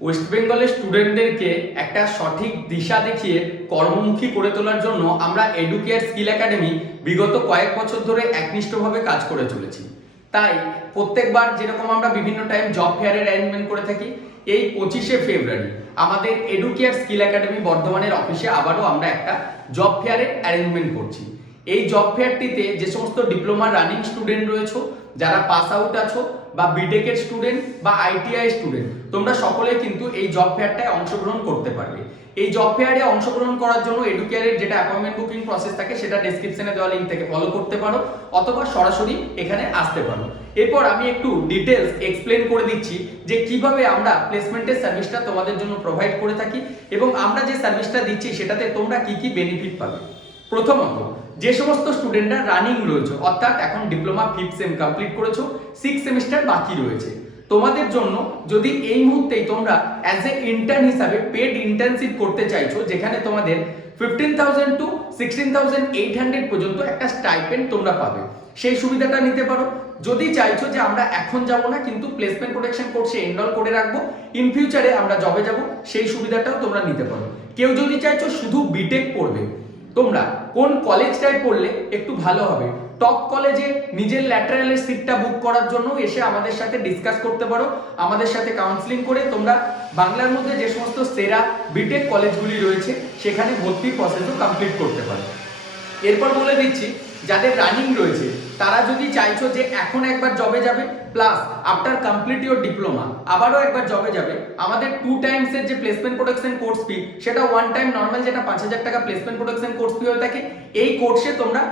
West বেঙ্গলের স্টুডেন্টদেরকে একটা সঠিক দিশা দেখিয়ে কর্মমুখী করে তোলার জন্য আমরা এডুকেয়ার স্কিল একাডেমি বিগত কয়েক বছর ধরে একনিষ্ঠভাবে কাজ করে চলেছি। তাই প্রত্যেকবার যেরকম আমরা বিভিন্ন টাইম জব ফেয়ারের অ্যারেঞ্জমেন্ট করে থাকি, এই পঁচিশে ফেব্রুয়ারি আমাদের এডুকেয়ার স্কিল একাডেমি বর্ধমানের অফিসে আবারও আমরা একটা জব ফেয়ারের অ্যারেঞ্জমেন্ট করছি। এই জব ফেয়ারটিতে যে সমস্ত ডিপ্লোমা রানিং স্টুডেন্ট রয়েছে, যারা পাস আউট আছো বা বিটেকের স্টুডেন্ট বা আইটিআই স্টুডেন্ট তোমরা সকলে কিন্তু এই জব ফেয়ারটায় অংশগ্রহণ করতে পারবে। এই জব ফেয়ারে অংশগ্রহণ করার জন্য এডুকেয়ারের যেটা অ্যাপয়েন্টমেন্ট বুকিং প্রসেস থাকে, সেটা ডেসক্রিপশনে দেওয়া লিঙ্ক থেকে ফলো করতে পারো, অথবা সরাসরি এখানে আসতে পারো। এরপর আমি একটু ডিটেলস এক্সপ্লেন করে দিচ্ছি যে কীভাবে আমরা প্লেসমেন্টের সার্ভিসটা তোমাদের জন্য প্রোভাইড করে থাকি, এবং আমরা যে সার্ভিসটা দিচ্ছি, সেটাতে তোমরা কি কি বেনিফিট পাবে। প্রথমত যে সমস্ত স্টুডেন্টরা রানিং রয়েছে, অর্থাৎ এখন ডিপ্লোমা ফিফথ সেম কমপ্লিট করেছ সিক্স সেমিস্টার বাকি রয়েছে। তোমাদের জন্য যদি এই মুহূর্তেই তোমরা অ্যাজ এ ইন্টার্ন হিসাবে পেড ইন্টার্নশিপ করতে চাইছো, যেখানে তোমাদের fifteen thousand to sixteen thousand eight hundred পর্যন্ত একটা স্টাইপেন্ড তোমরা পাবে। সেই সুবিধাটা নিতে পারো। যদি চাইছো যে আমরা এখন যাব না, কিন্তু প্লেসমেন্ট প্রোটেকশন কোর্সে এনরোল করে রাখব ইন ফিউচারে আমরা জবে যাব, সেই সুবিধাটাও তোমরা নিতে পারো। কেউ যদি চাইছো শুধু বিটেক পড়বে তোমরা কোন কলেজটায় পড়লে একটু ভালো হবে? টপ কলেজে নিজের ল্যাটারালের সিটটা বুক করার জন্য এসে আমাদের সাথে ডিসকাস করতে পারো। আমাদের সাথে কাউন্সিলিং করে তোমরা বাংলার মধ্যে যে সমস্ত সেরা বিটেক কলেজগুলি রয়েছে, সেখানে ভর্তির প্রসেসও কমপ্লিট করতে পারো। এরপর বলে দিচ্ছি, যাদের রানিং রয়েছে তারা যদি চাইছো যে এখন একবার জবে যাবে plus after complete your diploma আবারও একবার জবে যাবে, আমাদের টু টাইমসের যে প্লেসমেন্ট প্রোটেকশন কোর্স ফি সেটা ওয়ান টাইম নর্মাল যেটা পাঁচ হাজার টাকা প্লেসমেন্ট প্রোটেকশন কোর্স ফি হয়ে থাকে, এই কোর্সে তোমরা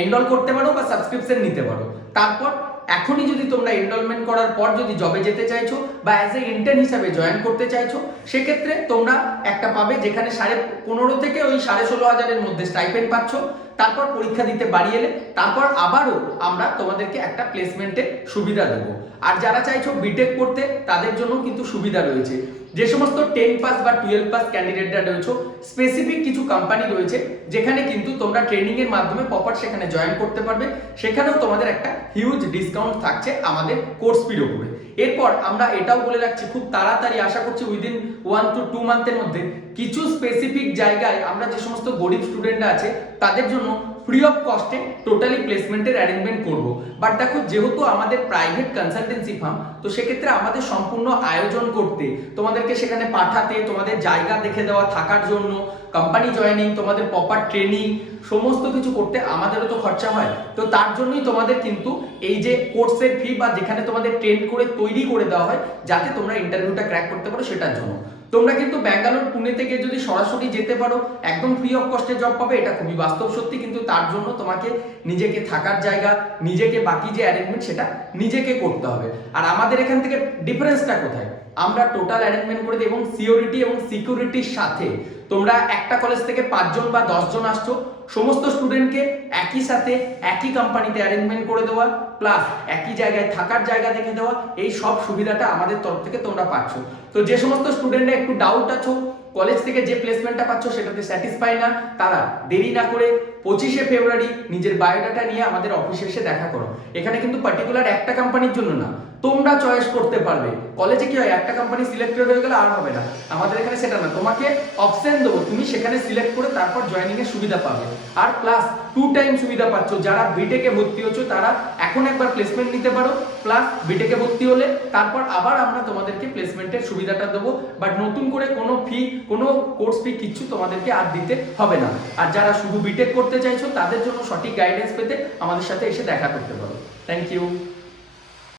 এনরোল করতে পারো বা সাবস্ক্রিপশন নিতে পারো। তারপর এখনই যদি তোমরা এনরোলমেন্ট করার পর যদি জবে যেতে চাইছো বা অ্যাজ এ ইন্টার্ন হিসাবে জয়েন করতে চাইছো, সেক্ষেত্রে তোমরা একটা পাবে যেখানে সাড়ে পনেরো থেকে ওই সাড়ে ষোলো হাজারের মধ্যে স্টাইপেন্ড পাচ্ছ। তারপর পরীক্ষা দিতে বাড়িয়ে এলে, তারপর আবারও আমরা তোমাদেরকে একটা প্লেসমেন্টের সুবিধা দেবো। আর যারা চাইছো বিটেক করতে, তাদের জন্য কিন্তু সুবিধা রয়েছে। যে সমস্ত টেন পাস বা টুয়েলভ পাস ক্যান্ডিডেটরা রয়েছে স্পেসিফিক কিছু কোম্পানি রয়েছে, যেখানে কিন্তু তোমরা ট্রেনিং এর মাধ্যমে প্রপার সেখানে জয়েন করতে পারবে। সেখানেও তোমাদের একটা হিউজ ডিসকাউন্ট থাকছে আমাদের কোর্স ফির উপরে। এরপর আমরা এটাও বলে রাখছি, খুব তাড়াতাড়ি আশা করছি উইদিন ওয়ান টু টু মান্থের মধ্যে কিছু স্পেসিফিক জায়গায় আমরা যে সমস্ত গরিব স্টুডেন্টরা আছে, তাদের জন্য ফ্রি অফ কস্টে টোটালি প্লেসমেন্টের অ্যারেঞ্জমেন্ট করব। বাট দেখো, যেহেতু আমাদের প্রাইভেট কনসালটেন্সি ফার্ম তো সেক্ষেত্রে আমাদের সম্পূর্ণ আয়োজন করতে, তোমাদেরকে সেখানে পাঠাতে, তোমাদের জায়গা দেখে দেওয়া থাকার জন্য কোম্পানি জয়েনিং তোমাদের প্রপার ট্রেনিং সমস্ত কিছু করতে আমাদেরও তো খরচা হয়। তো তার জন্যই তোমাদের কিন্তু এই যে কোর্সের ফি বা যেখানে তোমাদের ট্রেন করে তৈরি করে দেওয়া হয়, যাতে তোমরা ইন্টারভিউটা ক্র্যাক করতে পারো, সেটার জন্য। তোমরা কিন্তু ব্যাঙ্গালোর, পুনে থেকে যদি সরাসরি যেতে পারো, একদম ফ্রি অফ কস্টে জব পাবে। এটা খুবই বাস্তব সত্যি, কিন্তু তার জন্য তোমাকে নিজেকে থাকার জায়গা, নিজেকে বাকি যে অ্যারেঞ্জমেন্ট সেটা নিজেকে করতে হবে। আর আমাদের এখান থেকে ডিফারেন্সটা কোথায়? আমরা টোটাল অ্যারেঞ্জমেন্ট করে দিই এবং সিওরিটি এবং সিকিউরিটির সাথে। তোমরা একটা কলেজ থেকে পাঁচজন বা দশজন আসছো সমস্ত স্টুডেন্টকে একই সাথে একই কোম্পানিতে অ্যারেঞ্জমেন্ট করে দেওয়া প্লাস একই জায়গায় থাকার জায়গা দেখে দেওয়া, এই সব সুবিধাটা আমাদের তরফ থেকে তোমরা পাচ্ছ। তো যে সমস্ত স্টুডেন্টরা একটু ডাউট আছো কলেজ থেকে যে প্লেসমেন্টটা পাচ্ছ সেটাতে স্যাটিসফাই না, তারা দেরি না করে পঁচিশে ফেব্রুয়ারি নিজের বায়োডাটা নিয়ে আমাদের অফিসে এসে দেখা করো। এখানে কিন্তু পার্টিকুলার একটা কোম্পানির জন্য না তোমরা চয়েস করতে পারবে। কলেজে কি হয়? একটা কোম্পানি সিলেক্টেড হয়ে গেলে আর হবে না। আমাদের এখানে সেটা না। তোমাকে অপশন দেবো। তুমি সেখানে সিলেক্ট করে তারপর জয়েনিং এর সুবিধা পাবে। আর প্লাস টু টাইম সুবিধা পাচ্ছ। যারা বিটেকে ভর্তি হচ্ছ, তারা এখন একবার প্লেসমেন্ট নিতে পারো। প্লাস বিটেকে ভর্তি হলে তারপর আবার আমরা তোমাদেরকে প্লেসমেন্টের সুবিধাটা দেবো। বাট নতুন করে কোনো ফি কোনো কোর্স ফি কিচ্ছু তোমাদেরকে আর দিতে হবে না। আর যারা শুধু বিটেক করতে চাইছো, তাদের জন্য সঠিক গাইডেন্স পেতে আমাদের সাথে এসে দেখা করতে পারো। Thank you